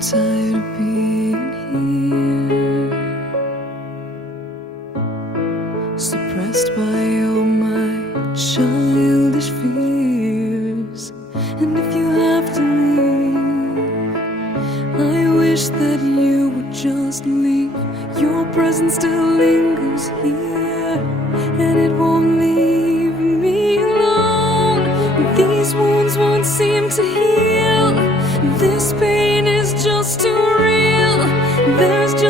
tired of being here, suppressed by all my childish fears. And if you have to leave, I wish that you would just leave. Your presence still lingers here, and it won't leave me alone. These wounds won't seem to heal. This pain is just too real. There's just